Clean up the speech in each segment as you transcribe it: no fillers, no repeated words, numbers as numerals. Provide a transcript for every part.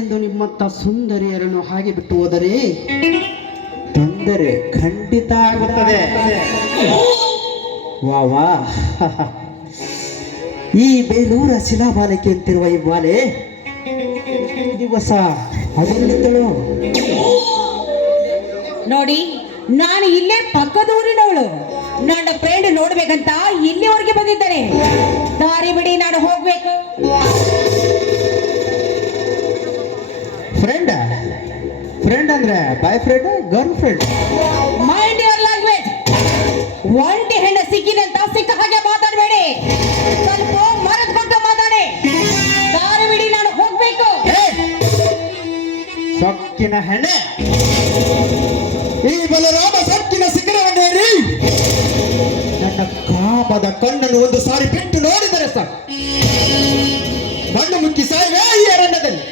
ಎಂದು ನಿಮ್ಮಂತ ಸುಂದರಿಯರನ್ನು ಹಾಗೆ ಬಿಟ್ಟು ಹೋದರೆ ತೊಂದರೆ ಖಂಡಿತ ಆಗುತ್ತದೆ. ವಾ ವಾ ಈ ಬೇಲೂರ ಶಿಲಾಬಾಲಕ್ಕೆ ಅಂತಿರುವ ಈ ಬಾಲೆ ದಿವಸ ಅದೆಲ್ಲಿದ್ದಳು ನೋಡಿ, ನಾನು ಇಲ್ಲೇ ಪಕ್ಕದೂರಿನವಳು. ನನ್ನ ಫ್ರೆಂಡ್ ನೋಡ್ಬೇಕಂತ ಇಲ್ಲಿವರೆಗೆ ಬಂದಿದ್ದೇನೆ. ದಾರಿ ಬಿಡಿ, ನಾನು ಹೋಗ್ಬೇಕು. ಫ್ರೆಂಡ್ ಫ್ರೆಂಡ್ ಅಂದ್ರೆ boyfriend girlfriend? Mind your language. ಒಂಟಿ ಹೆಣ್ಣು ಸಿಕ್ಕಿದಂತ ಸಿಕ್ಕ ಹಾಗೆ ಮಾತಾಡಬೇಡಿ. ಸ್ವಲ್ಪ ಮರದ ಕೊಟ್ಟು ಮಾತಾಡಿ. ದಾರಿ ಬಿಡಿ, ನಾನು ಹೋಗ್ಬೇಕು. ಸೊಕ್ಕಿನ ಹೆಣ್ಣೆ, ಈ ಬಲರಾಮ ಸೊಕ್ಕಿನ ಶಿಖರವನ್ನೇರಿ ನನ್ನ ಕಾಮದ ಕಣ್ಣನ್ನು ಒಂದು ಸಾರಿ ಬಿಟ್ಟು ನೋಡಿದರೆ ಸಾಕು, ಮಣ್ಣು ಮುಕ್ಕಿ ಸಾಯುವೆ ಈ ಅರಣ್ಯದಲ್ಲಿ.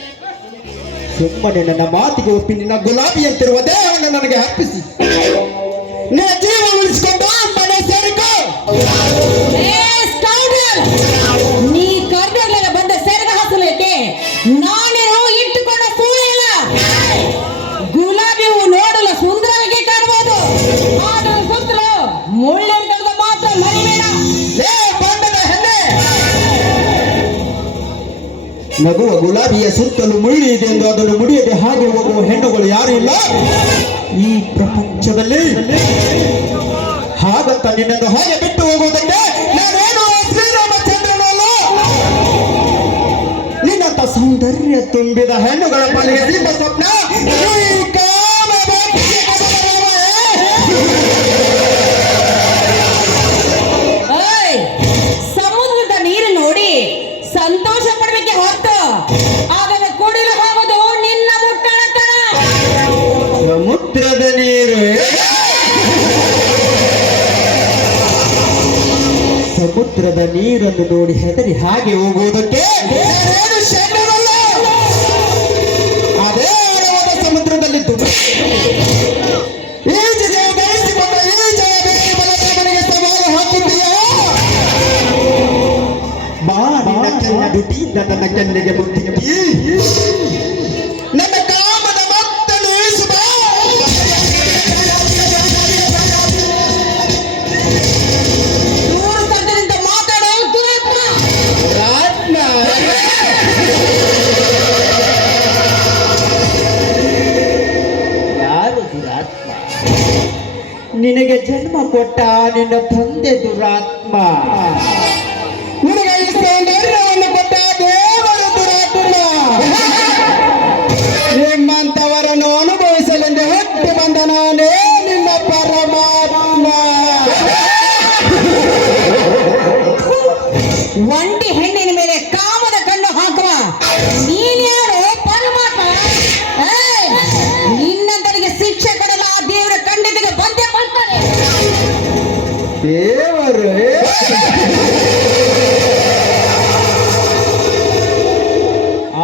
ಸುಮ್ಮನೆ ನನ್ನ ಮಾತಿಗೆ ಒಪ್ಪಿ ನಿನ್ನ ಗುಲಾಬಿಯಂತಿರುವ ದೇಹವನ್ನು ನನಗೆ ಅರ್ಪಿಸಿ ನಿನ್ನ ಜೀವ ಉಳಿಸಿಕೊಂಡು ಮನೆ ಸೇರಿಕೋ. ನೀ ಕರ್ನಾಟಕ ಬಂದ ಸೆರಗ ಹಾಕಲಿಕ್ಕೆ ನಾನೇನೋ ಇಟ್ಟುಕೊಂಡ ಸೂರ್ಯ. ಗುಲಾಬಿ ಹೂ ನೋಡಲು ಸುಂದರವಾಗಿ ಕಾಣಬಹುದು, ಆದರೂ ಸುತ್ತಲೂ ಮುಳ್ಳೆಂಟದ ಮಾತ್ರ ಮರಿಬೇಡ. ಬಣ್ಣದ ಹೆಣ್ಣೆ, ನಗುವ ಗುಲಾಬಿಯ ಸುತ್ತಲೂ ಮುಳ್ಳಿ ಇದೆ ಎಂದು ಅದನ್ನು ಮುಡಿಯದೆ ಹಾಗೆ ಹೋಗುವ ಹೆಣ್ಣುಗಳು ಯಾರು ಇಲ್ಲ ಈ ಪ್ರಪಂಚದಲ್ಲಿ. ಹಾಗಂತ ನಿನ್ನನ್ನು ಹಾಗೆ ಬಿಟ್ಟು ಹೋಗುವುದಕ್ಕೆ ನಾನೇನು ಶ್ರೀರಾಮಚಂದ್ರನಲ್ಲ. ನಿನ್ನಂತ ಸೌಂದರ್ಯ ತುಂಬಿದ ಹೆಣ್ಣುಗಳ ಪಾಲಿಗೆ ದೀಪ ಸ್ವಪ್ನ ಈ ಕಾಮದ ಸಮುದ್ರದ ನೀರು ನೋಡಿ ಸಂತೋಷ ಪಡಬೇಕೆ ಹೊರತು ಅದನ್ನು ಕುಡಿಲು ಹೋಗೋದು ನಿನ್ನ ಮುಟ್ಟಳತನ. ಸಮುದ್ರದ ನೀರು, ಸಮುದ್ರದ ನೀರನ್ನು ನೋಡಿ ಹೆದರಿ ಹಾಗೆ ಹೋಗುವುದಕ್ಕೆ ಅದೇ ಆಳವಾದ ಸಮುದ್ರದಲ್ಲಿದ್ದು ಈಜಿಗೆ ಬೆಳೆಸಿಕೊಂಡ ಈಜೆಯ ಬೇರೆ ಬಲಕ್ಕೆ ಸವಾಲು ಹಾಕುತ್ತೀಯೋ? ಬಾ ನಿನ್ನ ಕೆನ್ನ ದುಟಿಯಿಂದ ನನ್ನ ಕೆನ್ನೆಗೆ ಮುಟ್ಟಿದ್ದಿ, ನನ್ನ ಕಾಮದ ಮತ್ತನ್ನು ಇಳಿಸು ಬಾ. ದೂರ ತಂಡದಿಂದ ಮಾತಾಡೋ ದುರಾತ್ಮ. ರಾತ್ಮ ಯಾರು ದುರಾತ್ಮ? ನಿನಗೆ ಜನ್ಮ ಕೊಟ್ಟ ನಿನ್ನ ತಂದೆ ದುರಾತ್ಮ. ನಿನಗೆ ಈ ಸೌಂದರ್ಯವನ್ನು ಕೊಟ್ಟ ದೇವರು ದುರಾತ್ಮ. ನಿಮ್ಮಂತವರನ್ನು ಅನುಭವಿಸಲೆಂದು ಹುಟ್ಟಿ ಬಂದ ನಾನೇ ನಿಮ್ಮ ಪರಮಾತ್ಮ. ಒಂಟಿ ಹೆಣ್ಣಿನ ಮೇಲೆ ಕಾಮದ ಕಣ್ಣು ಹಾಕುವ ನೀನ್ಯಾರು ಪರಮಾತ್ಮ? ನಿನ್ನಂತರಿಗೆ ಶಿಕ್ಷೆ ಕೊಡಲು ಆ ದೇವರ ಖಂಡಿತಗೆ ಬಂದೇ ಬರ್ತಾರೆ. ದೇವರು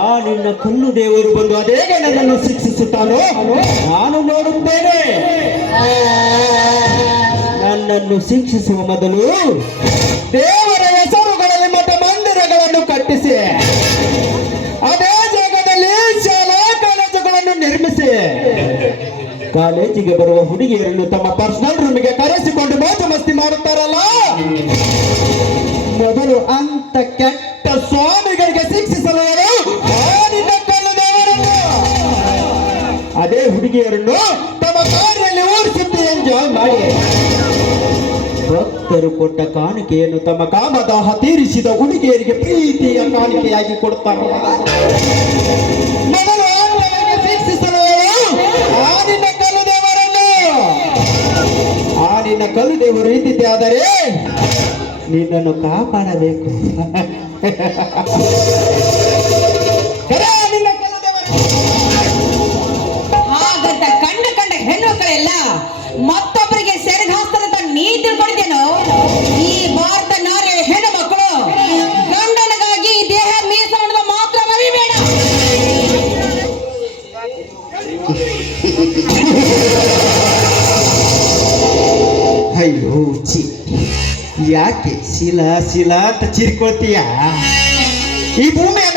ಆ ನಿನ್ನ ಕಲ್ಲು ದೇವರು ಬಂದು ಅದೇಗೆ ನನ್ನನ್ನು ಶಿಕ್ಷಿಸುತ್ತಾನೋ ನಾನು ನೋಡುತ್ತೇನೆ. ನನ್ನನ್ನು ಶಿಕ್ಷಿಸುವ ಮೊದಲು ದೇವರ ಹೆಸರುಗಳಲ್ಲಿ ಮಠ ಮಂದಿರಗಳನ್ನು ಕಟ್ಟಿಸಿ ಅದೇ ಜಾಗದಲ್ಲಿ ಶಾಲಾ ಕಾಲೇಜುಗಳನ್ನು ನಿರ್ಮಿಸಿ ಕಾಲೇಜಿಗೆ ಬರುವ ಹುಡುಗಿಯರನ್ನು ತಮ್ಮ ಪರ್ಸನಲ್ ರೂಮಿಗೆ ಕರೆಸಿಕೊಂಡು ಮೋಜು ಮಸ್ತಿ ಮಾಡುತ್ತಾರಲ್ಲ, ಮೊದಲು ಅಂತ ಕೆಟ್ಟ ಸ್ವಾಮಿಗಳಿಗೆ ಶಿಕ್ಷಿಸಲು ನಿನ್ನ ಕಲ್ಲು ದೇವರನ್ನು. ಅದೇ ಹುಡುಗಿಯರನ್ನು ತಮ್ಮ ಕಾರಿನಲ್ಲಿ ಓಡಿಸುತ್ತಿ ಎಂಜಾಯ್ ಮಾಡಿ ಭಕ್ತರು ಕೊಟ್ಟ ಕಾಣಿಕೆಯನ್ನು ತಮ್ಮ ಕಾಮದಾಹ ತೀರಿಸಿದ ಹುಡುಗಿಯರಿಗೆ ಪ್ರೀತಿಯ ಕಾಣಿಕೆಯಾಗಿ ಕೊಡುತ್ತಾರೆ. ಮೊದಲು ಆತನಿಗೆ ಶಿಕ್ಷಿಸಲು ಆ ನಿನ್ನ ಕಲ್ಲು ದೇವರನ್ನು. ಆ ನಿನ್ನ ಕಲ್ಲು ದೇವರು ಇದ್ದಿದ್ದೆ ಆದರೆ ನಿನ್ನನ್ನು ಕಾಪಾಡಬೇಕು. ನಿನ್ನ ಕಲ್ಲು ದೇವರು ಹಾಗಂತ ಕಂಡ ಹೆಣ್ಣು ಮಕ್ಕಳೆಲ್ಲ ಮತ್ತೊಬ್ಬರಿಗೆ ಸೆರಗಾಸ್ತಾರಂತ ನೀ ತಿಳ್ಕೊಂಡಿದ್ದೇನೋ? ಈ ಭಾರತ ನಾರಿಯ ಹೆಣ್ಣು ಮಕ್ಕಳು ಗಂಡನಿಗಾಗಿ ದೇಹ ಮೀಸಲು ಮಾತ್ರ ಮರಿಬೇಡ. ಅಯ್ಯೋ ಚಿ, ಯಾಕೆ ಶಿಲಾ ಶಿಲಾ ಅಂತ ಚಿರ್ಕೊಳ್ತೀಯ? ಈ ಭೂಮಿಯ